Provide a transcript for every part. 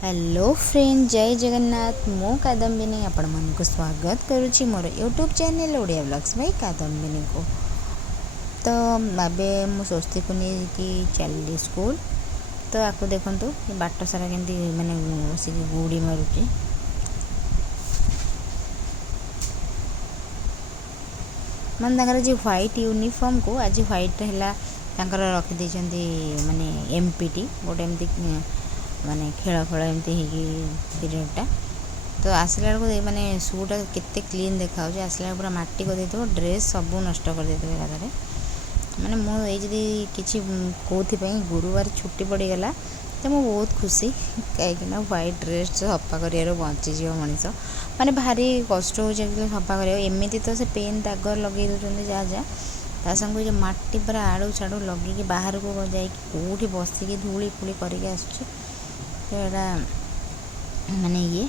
Hello friend, जय जगन्नाथ। मो कादम्बिनी आपण मन को स्वागत करुच्ची मोर YouTube channel Odia blogs by Kadambini को। तो बाबे मु स्वस्ति को नहीं कि चली स्कूल। तो आपको देखंतु ये बाट सारा केमती माने बसिक गुड़ी मारुची। मन तांकर जे व्हाइट यूनिफॉर्म को आज व्हाइट हैला तांकर रखि दैछंती माने एमपीटी गोटे एमती माने खेल खेल एमती होगी पीरियडटा। तो आसला बेलू माने सुटा केते क्लीन देखा आसला पूरा माटी कर देथो ड्रेस सब नष्ट कर देथो एकाधरे। माने मुझे किसी कौन गुरुवार छुट्टी पड़गला तो मुझे बहुत खुशी कहीं व्हाइट ड्रेस सफा कर बचीज मनीष माने भारी कष्ट हो सफा कर एमती तो से पेन दागर लगे दूसरे जहाँ जहाँ ता संग जो माटी पूरा आड़ू छाड़ू लगे बाहर को जाकि बसिकी धूली फूली करके आसटा माने ये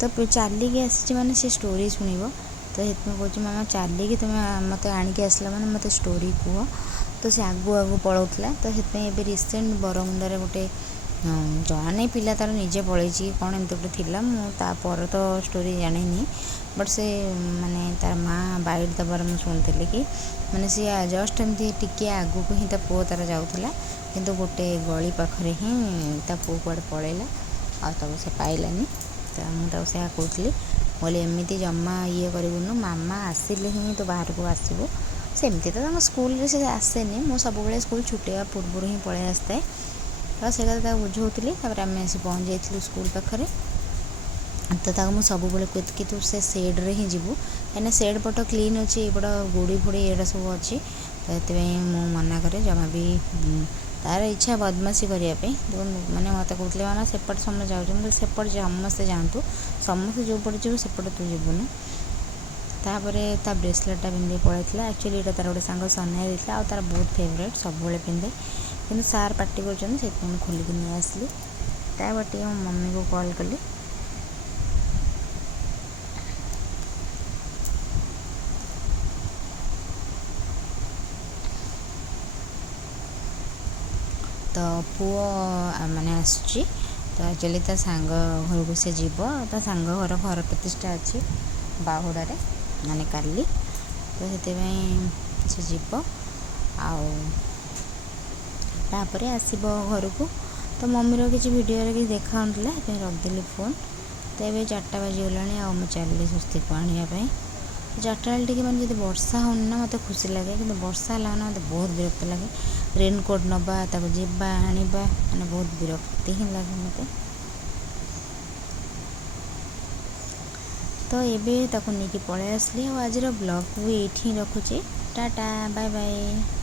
तो चलिकी आसी माने से स्टोरी शुणव। तो ये कह मामा चलिकी तुम्हें मत आणिक आसला माने मत स्टोरी कह। तो से आगू आगू पलाऊला। तो ये रिसेंट बरमुंडारे गोटे जना नहीं पिला तार निजे पलैची कौन एमती गोटे थिला मुझे तो स्टोरी जानी बट से माने तार माँ बाइट दबार मुझे शुणुली कि माने सी जस्ट एमती टिके आगू को ही पुओ तार जाऊला किंतु गोटे गली पाखरे ही पुओ कुआड़े पलैला आ से पाइलानी। तो मुझे से कहती बोले एमती जमा ये करूँ मामा आसिले ही तो बाहर को आसबू सेमती तो स्कूल से आसेनि मु सब स्कूल छुट्टिया पूर्व ही पलि आसता। तो से कथा बुझाऊली आम आसी पहुँच जाइलु स्कूल पाखे। तो मुझे सब कि तू से सेड्रे ही जीवु कहीं सेड पट क्लीन अच्छी एपट गुड़ी फुड़ी एटा सब अच्छी। तो ये मना करे जमा भी तार इच्छा बदमाशी करने माने मत कहते माना सेपट समस्त जाऊँ सेपट समस्ते जातु समस्ते जो पटे जीव सेपट तू जीवुन। तापर ता ब्रेसलेटा पिंधे पड़ाई एक्चुअली यहाँ तार गोटे सांग सन्या देता आ तार बहुत फेवरेट सब पिंधे कि सार पार्टी कर खोलिक नहीं आसली। तापटे मो मम्मी को कॉल कली। तो पुओ माने आसुची तो एक्चुअली ता सांग घर को से जीव ता सांग घर घर प्रतिष्ठा अच्छी बाहुड़े माने काली। तो से जीव आपर आसब घर को। तो मम्मीर किसी वीडियो कि देखा रखदेली फोन। तो ये 4टा बाजीगला आ चलिए स्वस्ति को आने 4टा बेल टी मैंने जब वर्षा होनी ना मत खुशी लगे कि वर्षा है मत बहुत विरक्त लगे रेनकोट नवा जावा आनिबा माने बहुत विरक्ति ही लगे मत। तो ये नहीं पलि आसली आज ब्लॉग को ये रखुची टाटा बाय बाय।